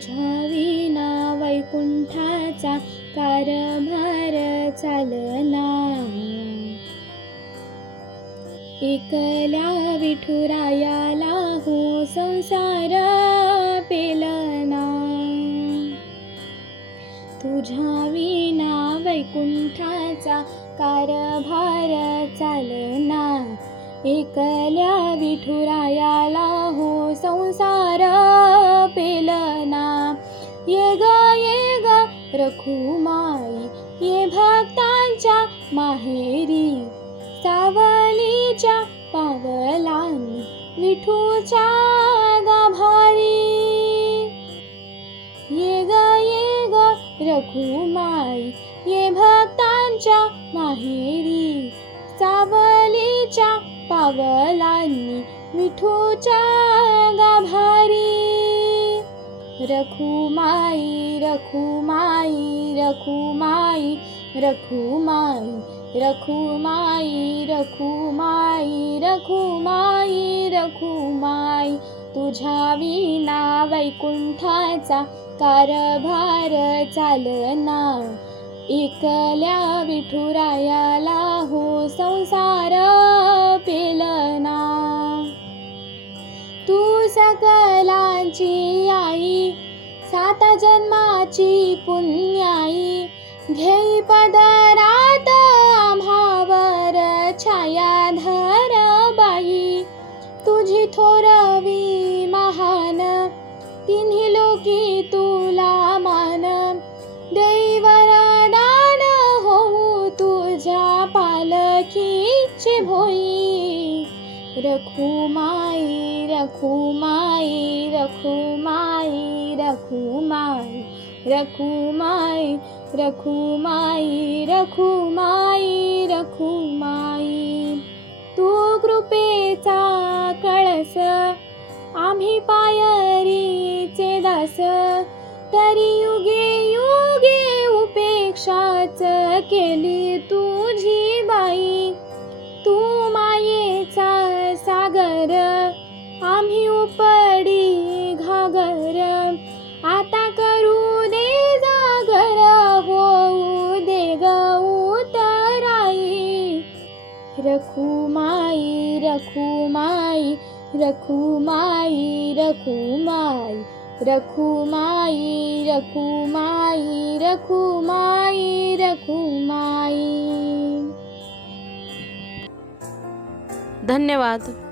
तुझ्या विना वैकुंठाचा कारभार चालना. एकल्या विठुरायाला हो संसार पेलना. तुझ्या विना वैकुंठाचा कारभार चालना. एकल्या विठुरायाला हो संसार पेलना. ये ग रखुमाई ये भक्तांच्या माहेरी. सावलीच्या पावलांनी विठूच्या गाभारी. ये ग रखुमाई ये भक्तांच्या माहेरी. सावलीच्या पावलांनी विठूच्या गाभारी. रखुमाई रखुमाई रखुमाई रखुमाई रखुमाई रखुमाई रखुमाई रखुमाई. तुझ्या विना वैकुंठाचा कारभार चालना. एकल्या विठुरायाला हो संसार पेलना. तू सकलांची आई सात जन्माची पुण्याई. घेई पदरात आम्हावर छायाधर बाई. तुझी थोरवी महान तिन्ही लोकी तुला मान. देई वरदान होऊ तुझ्या पालखीची भोई. रखुमाई रखुमाई रखुमाई रखुमाई रखुमाई रखुमाई रखुमाई रखुमाई. तू कृपेचा कळस आम्ही पायरीचे दास. तरी युगे युगे उपेक्षाच केली तुझी बाई. तू मायेचा सागर आम्ही उपडी घागर. आता करू दे जागर होऊ दे ग उतराई. रखुमाई रखुमाई रखुमाई रखुमाई रखुमाई रखुमाई रखुमाई रखुमाई. धन्यवाद.